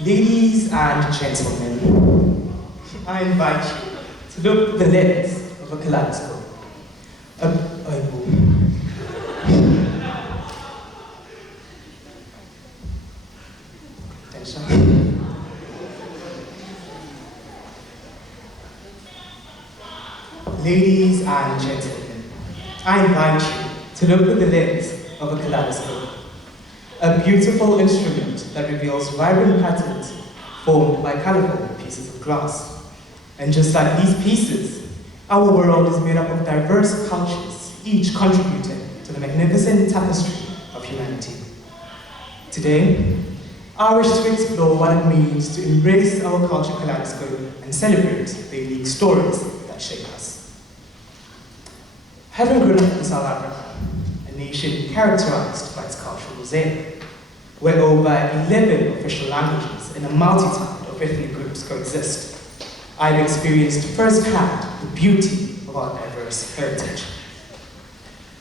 Ladies and gentlemen, I invite you to look through the lens of a kaleidoscope. Attention. Ladies and gentlemen, I invite you to look through the lens of a kaleidoscope. A beautiful instrument that reveals vibrant patterns formed by colorful pieces of glass. And just like these pieces, our world is made up of diverse cultures, each contributing to the magnificent tapestry of humanity. Today, I wish to explore what it means to embrace our culture kaleidoscope and celebrate the unique stories that shape us. Having grown up in South Africa, a nation characterized by its cultural mosaic, where over 11 official languages and a multitude of ethnic groups coexist, I've experienced firsthand the beauty of our diverse heritage.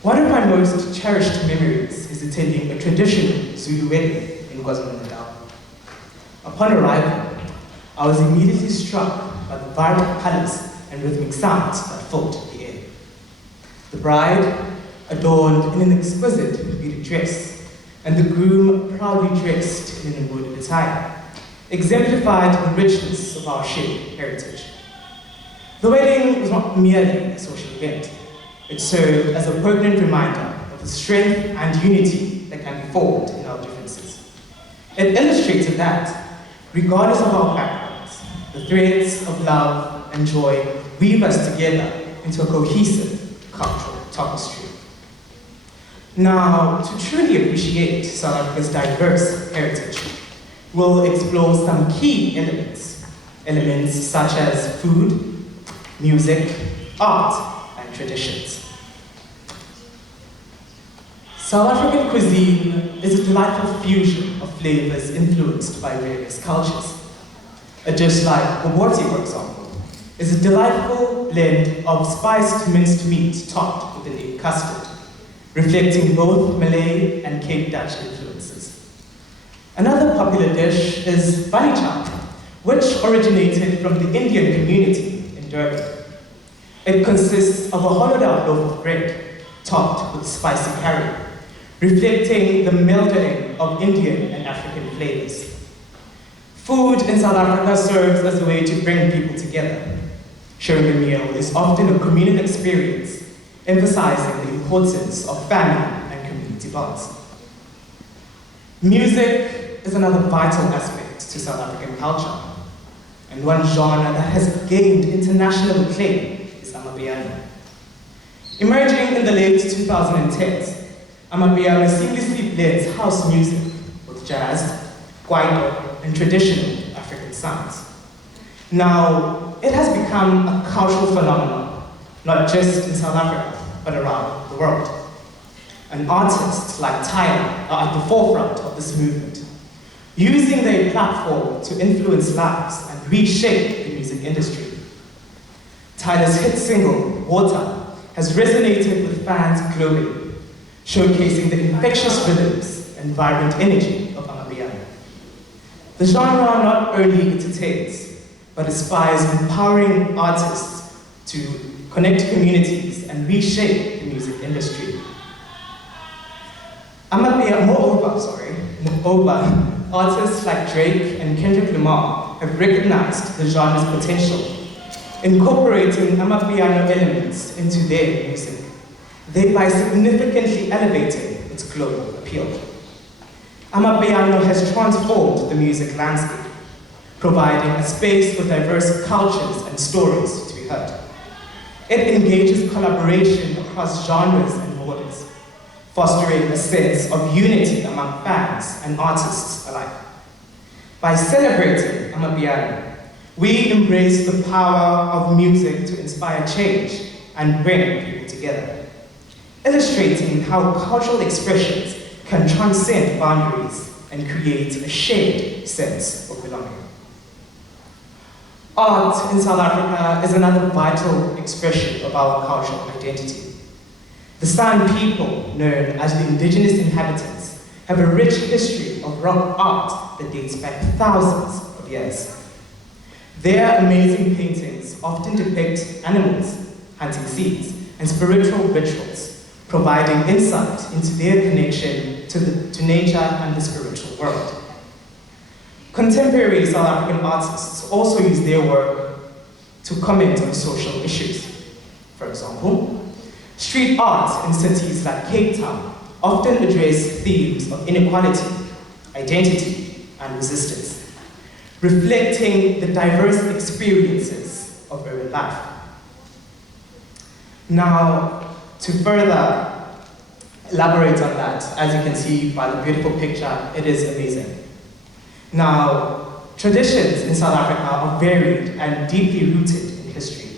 One of my most cherished memories is attending a traditional Zulu wedding in KwaZulu-Natal. Upon arrival, I was immediately struck by the vibrant colors and rhythmic sounds that filled the air. The bride, adorned in an exquisite beaded dress, and the groom proudly dressed in an embroidered attire, exemplified the richness of our shared heritage. The wedding was not merely a social event. It served as a poignant reminder of the strength and unity that can be formed in our differences. It illustrated that, regardless of our backgrounds, the threads of love and joy weave us together into a cohesive cultural tapestry. Now, to truly appreciate South Africa's diverse heritage, we'll explore some key elements such as food, music, art, and traditions. South African cuisine is a delightful fusion of flavors influenced by various cultures. A dish like bobotie, for example, is a delightful blend of spiced minced meat topped with an egg custard, reflecting both Malay and Cape Dutch influences. Another popular dish is bunny chow, which originated from the Indian community in Durban. It consists of a hollowed-out loaf of bread topped with spicy curry, reflecting the melding of Indian and African flavors. Food in South Africa serves as a way to bring people together. Sharing a meal is often a communal experience, emphasizing the importance of family and community bonds. Music is another vital aspect to South African culture, and one genre that has gained international acclaim is amapiano. Emerging in the late 2010s, amapiano seamlessly blends house music with jazz, kwaito, and traditional African sounds. Now, it has become a cultural phenomenon, not just in South Africa, but around the world. And artists like Tyler are at the forefront of this movement, using their platform to influence lives and reshape the music industry. Tyler's hit single, Water, has resonated with fans globally, showcasing the infectious rhythms and vibrant energy of amapiano. The genre not only entertains, but aspires empowering artists to connect communities and reshape the music industry. Moreover, artists like Drake and Kendrick Lamar have recognized the genre's potential, incorporating amapiano elements into their music, thereby significantly elevating its global appeal. Amapiano has transformed the music landscape, providing a space for diverse cultures and stories to be heard. It engages collaboration across genres and borders, fostering a sense of unity among fans and artists alike. By celebrating amapiano, we embrace the power of music to inspire change and bring people together, illustrating how cultural expressions can transcend boundaries and create a shared sense of belonging. Art in South Africa is another vital expression of our cultural identity. The San people, known as the indigenous inhabitants, have have a rich history of rock art that dates back thousands of years. Their amazing paintings often depict animals, hunting seeds, and spiritual rituals, providing insight into their connection to nature and the spiritual world. Contemporary South African artists also use their work to comment on social issues. For example, street art in cities like Cape Town often address themes of inequality, identity, and resistance, reflecting the diverse experiences of urban life. Now, to further elaborate on that, as you can see by the beautiful picture, it is amazing. Now, traditions in South Africa are varied and deeply rooted in history.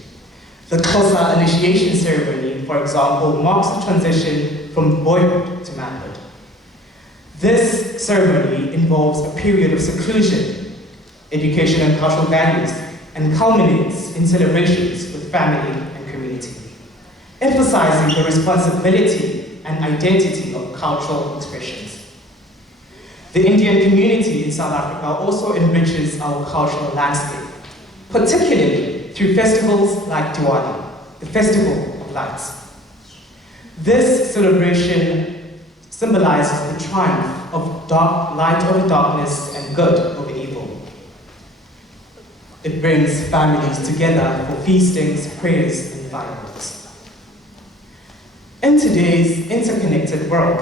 The Xhosa initiation ceremony, for example, marks the transition from boyhood to manhood. This ceremony involves a period of seclusion, education and cultural values, and culminates in celebrations with family and community, emphasizing the responsibility and identity of cultural expressions. The Indian community in South Africa also enriches our cultural landscape, particularly through festivals like Diwali, the Festival of Lights. This celebration symbolizes the triumph of light over darkness and good over evil. It brings families together for feastings, prayers, and fireworks. In today's interconnected world,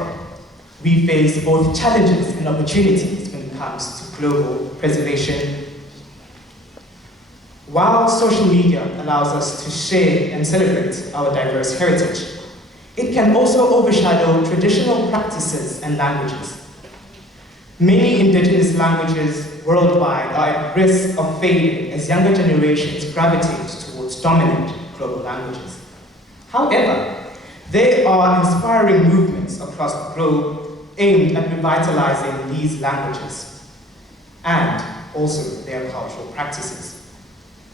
we face both challenges and opportunities when it comes to global preservation. While social media allows us to share and celebrate our diverse heritage, it can also overshadow traditional practices and languages. Many indigenous languages worldwide are at risk of fading as younger generations gravitate towards dominant global languages. However, there are inspiring movements across the globe aimed at revitalizing these languages and also their cultural practices.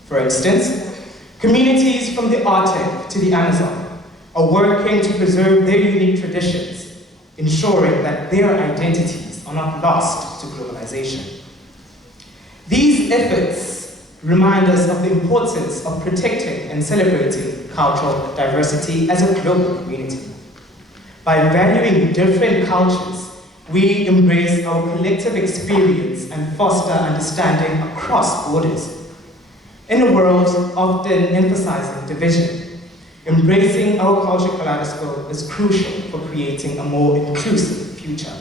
For instance, communities from the Arctic to the Amazon are working to preserve their unique traditions, ensuring that their identities are not lost to globalization. These efforts remind us of the importance of protecting and celebrating cultural diversity as a global community. By valuing different cultures, we embrace our collective experience and foster understanding across borders. In a world often emphasizing division, embracing our cultural kaleidoscope is crucial for creating a more inclusive future.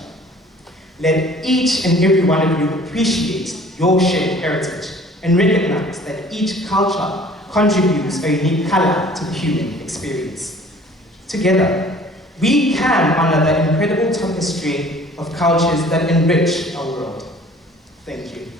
Let each and every one of you appreciate your shared heritage and recognize that each culture contributes a unique color to the human experience. Together, we can honor the incredible tapestry of cultures that enrich our world. Thank you.